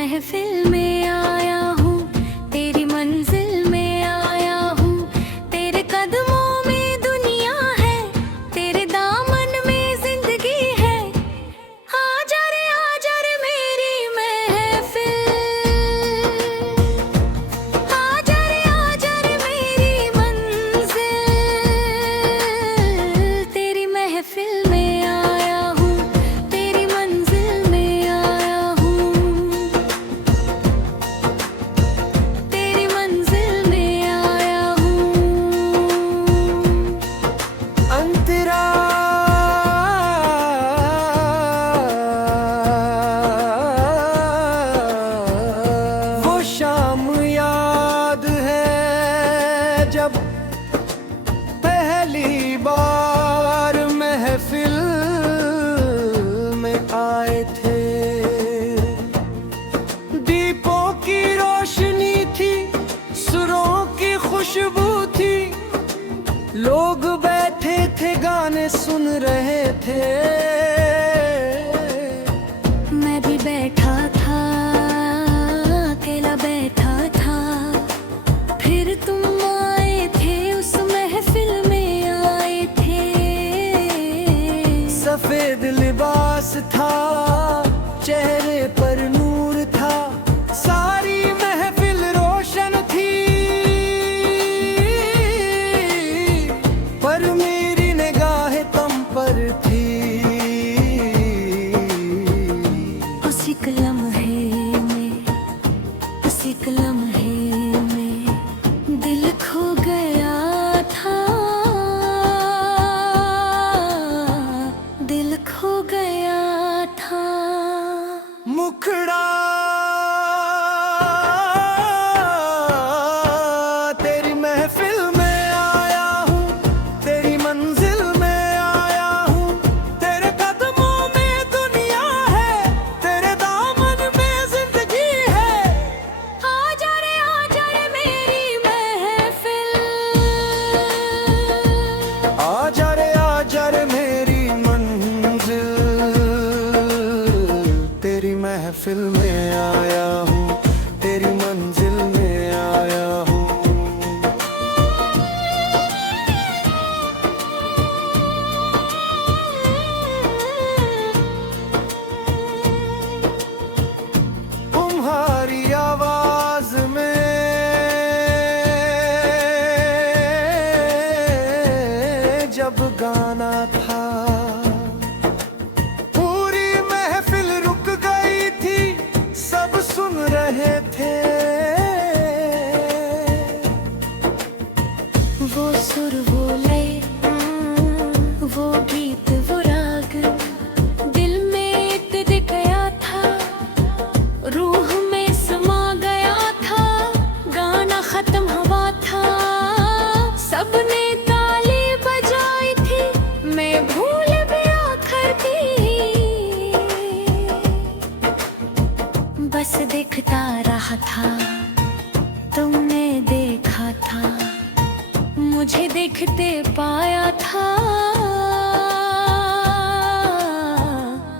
महफिल में आया हूँ, तेरी मंजिल में आया हूँ। तेरे कदमों में दुनिया है, तेरे दामन में जिंदगी है। आजा रे मेरी महफिल, आजा रे मेरी मंजिल। तेरी महफिल में आया हूँ, तेरी मंजिल में आया हूँ, तेरी मंजिल में आया हूँ। अंतरा वो शाम याद है जब पहली बार महफिल में आए थे। दीपों की रोशनी थी, सुरों की खुशबू थी, लोग बैठे थे गाने सुन रहे थे। मैं भी बैठा था, अकेला बैठा था, फिर तुम आए थे, उस महफिल में आए थे। सफेद लिबास था, चेहरे पर नूर था, सारी महफिल रोशन थी, पर मेरी निगाहें तुम पर थी। उसी लम्हे में, उसी लम्हे में दिल खो गया था, दिल खो गया था। मुखड़ा तेरी महफिल में आया हूँ, तेरी मंजिल में आया हूँ। तेरे कदमों में दुनिया है, तेरे दामन में जिंदगी है। आजा रे मेरी महफिल, आजा रे मेरी मंजिल। तेरी महफिल में आया हूँ, तेरी मंजिल में आया हूँ। तुम्हारी आवाज में जब गाना था, पूरी महफिल रुक गई थी, सब सुन रहे थे। वो सुर वो लय, वो गीत वो राग, दिल में इतर गया था, रूह में समा गया था। गाना खत्म हुआ था, सबने ताली बजाई थी, मैं भूल भी आखिर की। बस देखता रहा था, तुमने देखा था, मुझे देखते पाया था,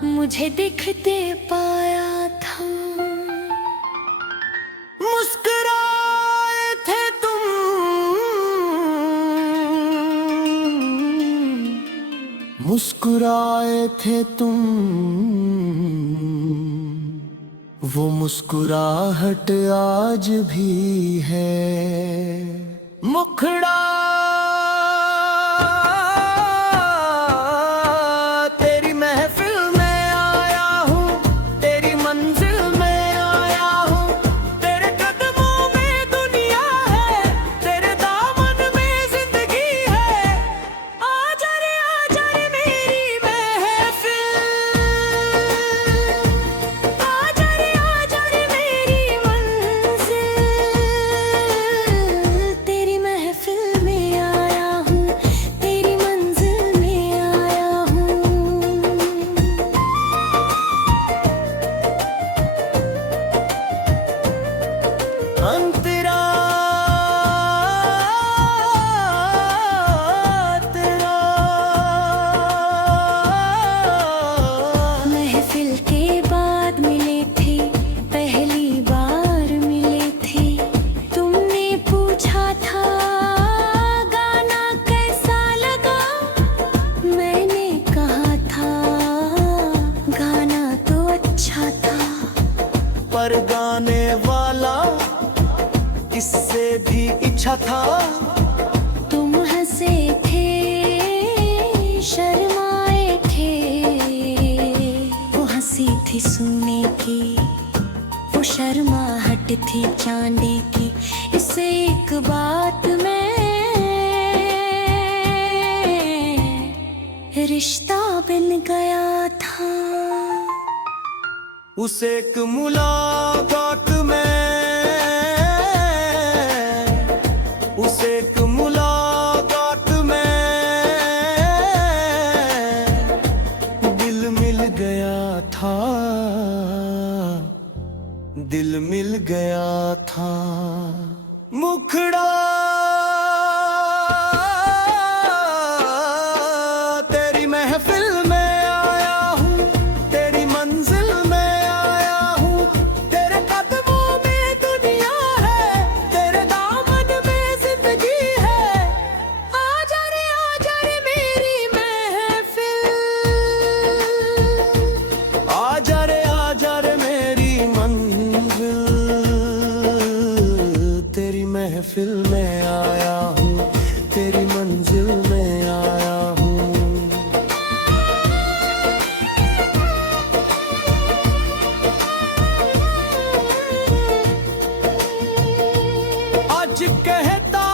मुझे देखते पाया था। मुस्कुराए थे तुम, मुस्कुराए थे तुम, वो मुस्कुराहट आज भी है। मुखड़ा तेरी महफिल में आया हूँ, तेरी मंजिल में आया हूँ। तेरे कदमों में दुनिया है, तेरे दामन में जिंदगी है। आजा रे मेरी महफिल, आजा रे मेरी मंजिल। तेरी महफिल में इससे भी इच्छा था। तुम हंसे थे, शर्माए थे, वो हंसी थी सोने की, वो शर्माहट थी चांदी की। इससे एक बात में रिश्ता बन गया था। उस एक मुलाकात में, उस एक मुलाकात में दिल मिल गया था, दिल मिल गया था। मुखड़ा तेरी महफिल में आया हूँ, तेरी मंजिल में आया हूँ, तेरे कदमों में दुनिया है, तेरे दामन में जिंदगी है। आजा रे मेरी महफिल, आजा रे मेरी मंजिल, तेरी महफिल में आया हूँ, तेरी मंजिल में आया हूँ। आज कहता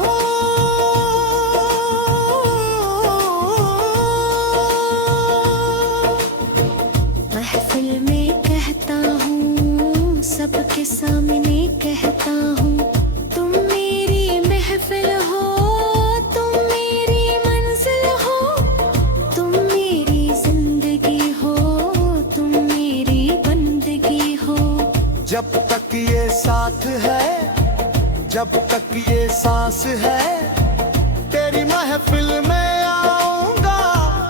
हूँ, महफिल में कहता हूँ, सबके सामने कहता हूँ, तुम मेरी महफिल हो, तुम मेरी मंजिल हो, तुम मेरी जिंदगी हो, तुम मेरी बंदगी हो। जब तक ये साथ है, जब तक ये सांस है, तेरी महफिल में आऊंगा,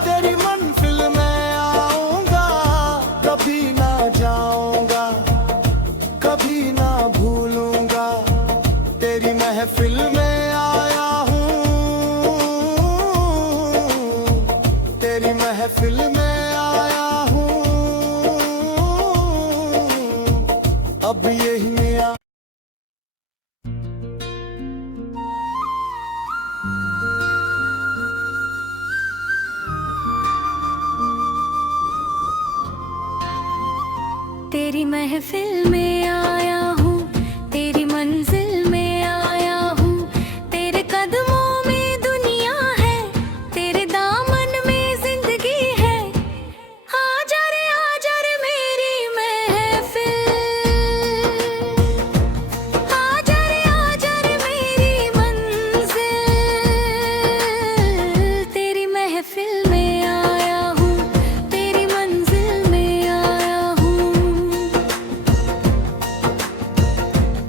तेरी महफिल में आऊंगा। कभी ना जाऊंगा, कभी ना भूलूंगा, तेरी महफिल में आया हूँ, तेरी महफिल में आया हूँ। अब यही मेरा तेरी महफिल में आया हूँ, तेरी मंजिल में आया हूँ, तेरे कदमों में दुनिया है, तेरे दामन में जिंदगी है। आजा रे मेरी महफिल, आजा रे मेरी मंजिल, तेरी महफिल में आया हूँ, तेरी मंजिल में आया हूँ,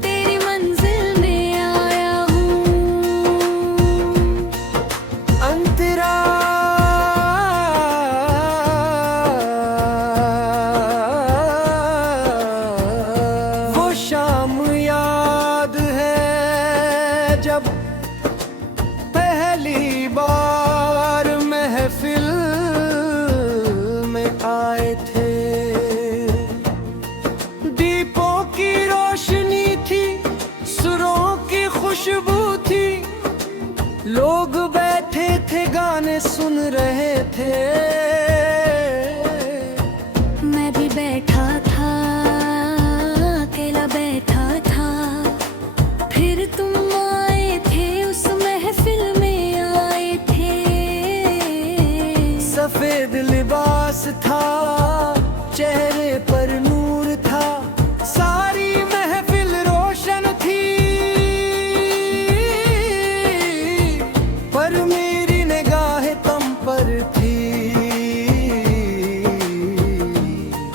तेरी मंजिल में आया हूँ। अंतरा वो शाम याद है जब पहली बार महफिल में आए थे। दीपों की रोशनी थी, सुरों की खुशबू थी, लोग बैठे थे गाने सुन रहे थे। मैं भी बैठा था, अकेला बैठा था, फिर तुम आए थे, उस महफिल में आए थे। सफेद लिबास था, चेहरे पर नूर था, सारी महफिल रोशन थी, पर मेरी निगाहें तुम पर थी।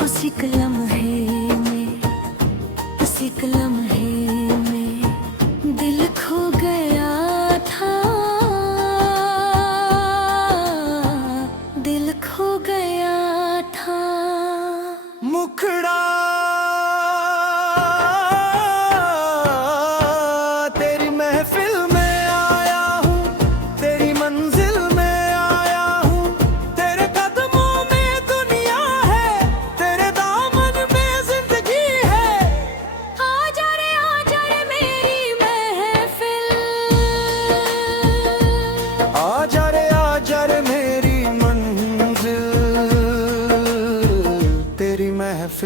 उसी लम्हे में, उसी लम्हे में दिल खो गया था, दिल खो गया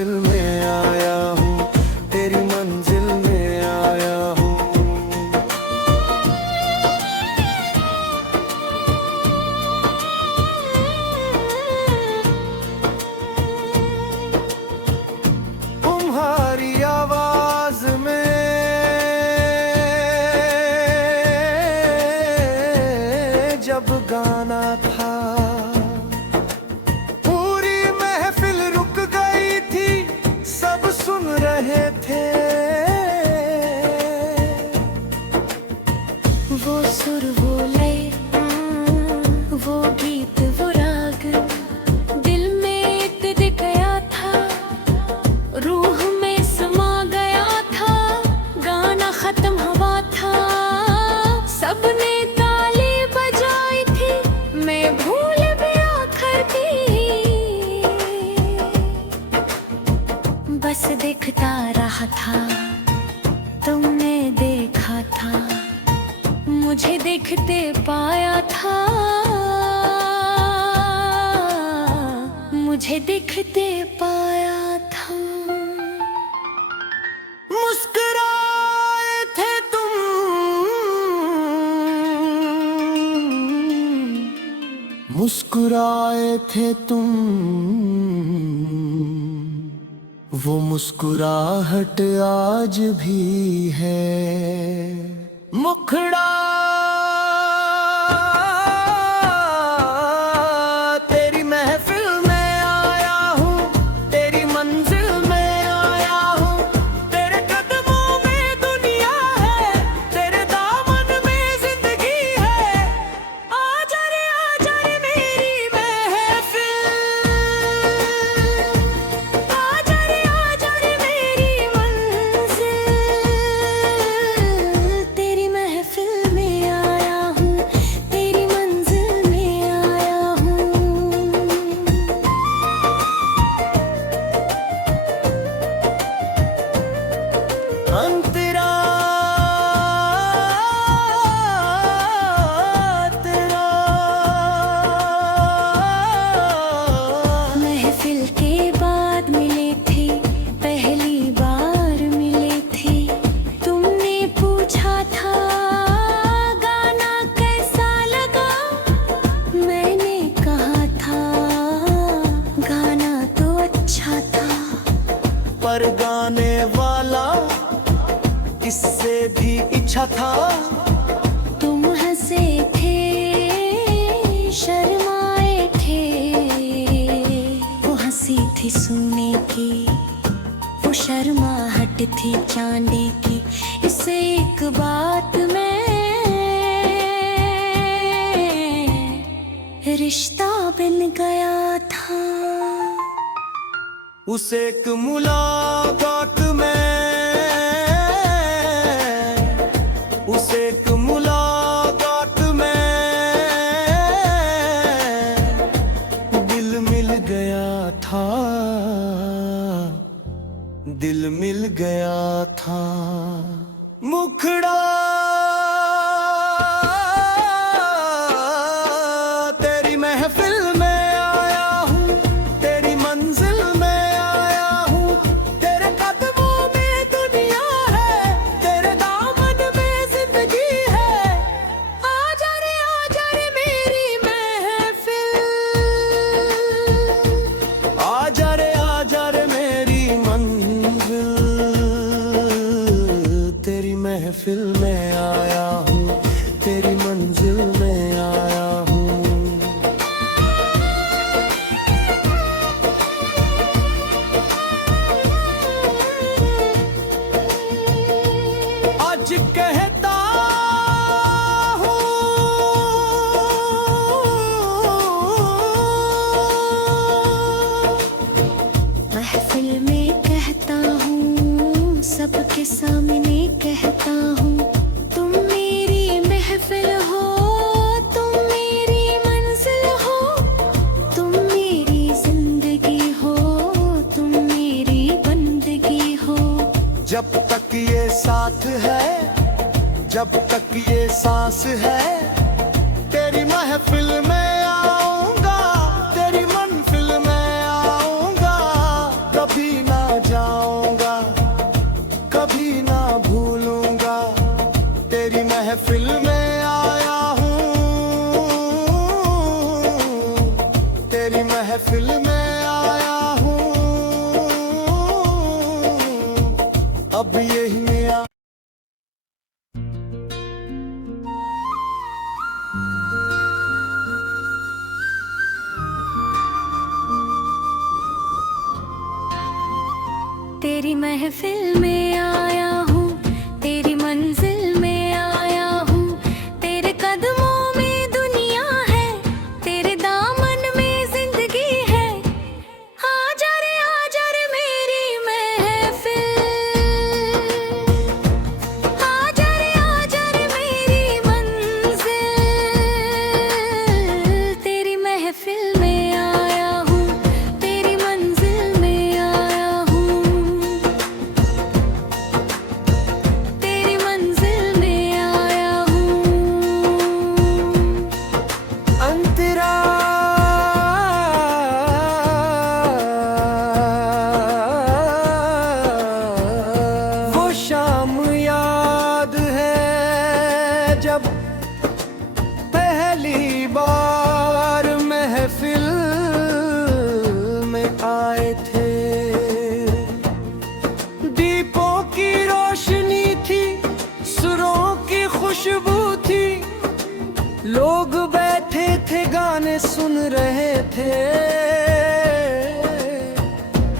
महफिल में आया हूँ, तेरी मंजिल में आया हूँ। तुम्हारी आवाज में जब गाना था, पूरी महफिल रुक गई थी, सब सुन रहे थे। वो सुर वो लय, वो गीत वो राग दिल में इतर गया था, रूह में समा गया था। गाना खत्म हुआ था, सबने ताली बजाई थी, मैं भूल भी आखिर की। बस देखता रहा था, तुमने देखा था, मुझे देखते पाया था, मुझे देखते पाया था। मुस्कुराए थे तुम, मुस्कुराए थे तुम, वो मुस्कुराहट आज भी है। मुखड़ा तेरी महफिल में आया हूँ, तेरी मंजिल में आया हूँ, तेरे कदमों में दुनिया है, तेरे दामन में जिंदगी है। आजा रे मेरी महफिल, आजा रे मेरी मंजिल, तेरी महफिल में आया हूँ, तेरी मंजिल में आया हूँ। अंतरा तेरा, महफिल के बाद मिले थे, पहली बार मिले थे। तुमने पूछा था गाना कैसा लगा, मैंने कहा था गाना तो अच्छा था। पर गाने वाला इससे भी इच्छा था। तुम हंसे थे, शर्माए थे, वो हंसी थी सुनने की, वो शर्माहट थी चांदी की। इससे एक बात में रिश्ता बन गया था। उस एक मुलाकात में, उस एक मुलाकात में दिल मिल गया था, दिल मिल गया था। मुखड़ा तेरी महफिल में आया हूँ, तेरी मंजिल में आया हूँ, तेरे कदमों में दुनिया है, तेरे दामन में जिंदगी है। आजा रे मेरी महफिल, आजा रे मेरी मंजिल, तेरी महफिल में आया हूँ, तेरी मंजिल में आया हूँ। आज कहता हूँ, महफिल में कहता हूँ, सबके सामने कहता हूँ, तुम मेरी महफिल हो, तुम मेरी मंजिल हो, तुम मेरी जिंदगी हो, तुम मेरी बंदगी हो। जब तक ये साथ है, जब तक ये सांस है, तेरी महफिल में आऊंगा, तेरी महफिल में आऊंगा, कभी ना महफिल में आया हूँ, तेरी महफिल में आया हूँ, अब यही मेरा तेरी महफिल में आया हूँ, तेरी मंजिल में आया हूँ, तेरे कदमों में दुनिया है, तेरे दामन में जिंदगी है। आजा रे मेरी महफिल, आजा रे मेरी मंजिल, तेरी महफिल में आया हूँ, तेरी मंजिल में आया हूँ, तेरी मंजिल में आया हूँ। अंतरा वो शाम याद है जब पहली बार महफिल में आए थे। दीपों की रोशनी थी, सुरों की खुशबू थी, लोग बैठे थे गाने सुन रहे थे।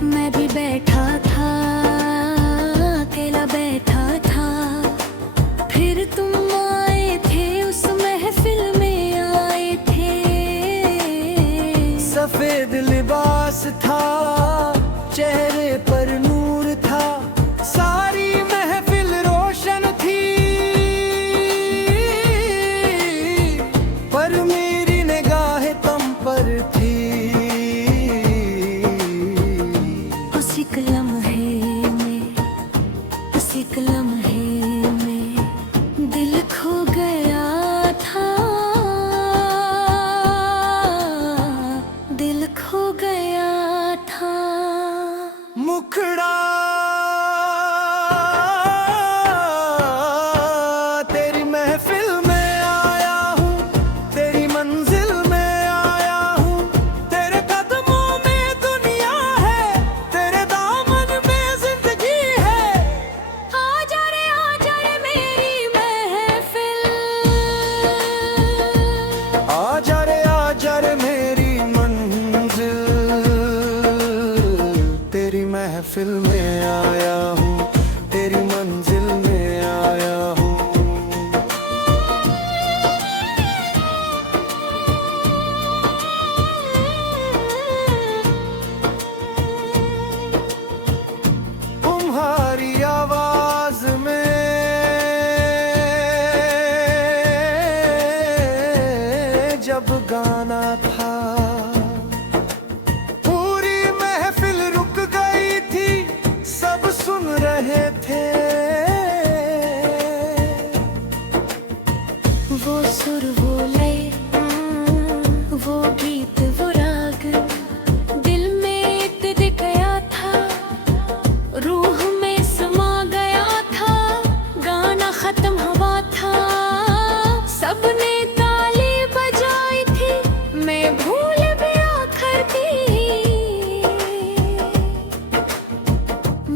मैं भी बैठा था, अकेला बैठा था, फिर तुम आए थे, उस महफिल में आए थे। सफेद लिबास था, चेहरे पर नूर था, सारी महफिल रोशन थी, पर मेरी निगाहें तुम पर थी। उसी लम्हे में, उसी लम्हे में दिल खो गया था, दिल खो गया था। मुखड़ा तेरी महफिल में आया हूँ, तेरी मंजिल में आया हूँ, तेरे कदमों में दुनिया है, तेरे दामन में जिंदगी है। आजा रे मेरी महफिल, आजा रे मेरी मंजिल, तेरी महफिल में आया हूँ, तेरी मंजिल में आया हूँ। तुम्हारी आवाज में जब गाना था, पूरी महफिल रुक गई थी, सब सुन रहे थे। वो सुर वो लय, वो गीत वो राग, दिल में इतर गया था, रूह में समा गया था, गाना खत्म हुआ था, सबने ताली बजाई थी, मैं भूल भी आखिर की,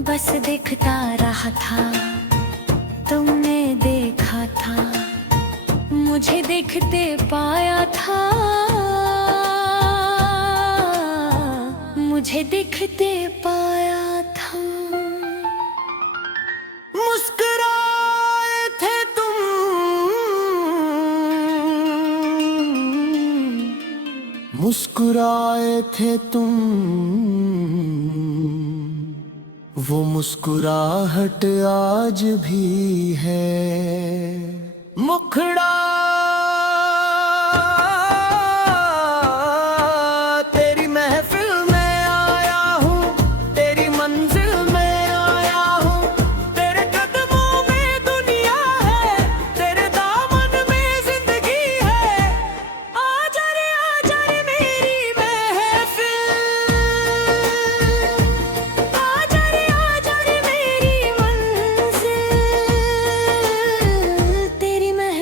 बस देखता रहा था, तुमने देखा था, मुझे देखते पाया था, मुझे देखते पाया था। मुस्कुराए थे तुम, मुस्कुराए थे तुम, वो मुस्कुराहट आज भी है। मुखड़ा तेरी महफिल में आया हूँ, तेरी मंजिल में आया हूँ, तेरे कदमों में दुनिया है, तेरे दामन में जिंदगी है। आजा रे मेरी महफिल, आजा रे मेरी मंजिल, तेरी महफिल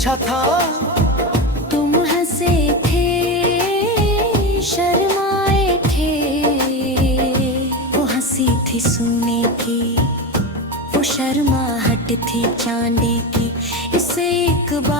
पूछा था। तुम हंसे थे, शर्माए थे, वो हंसी थी सोने की, वो शर्माहट थी चांदी की। इससे एक बार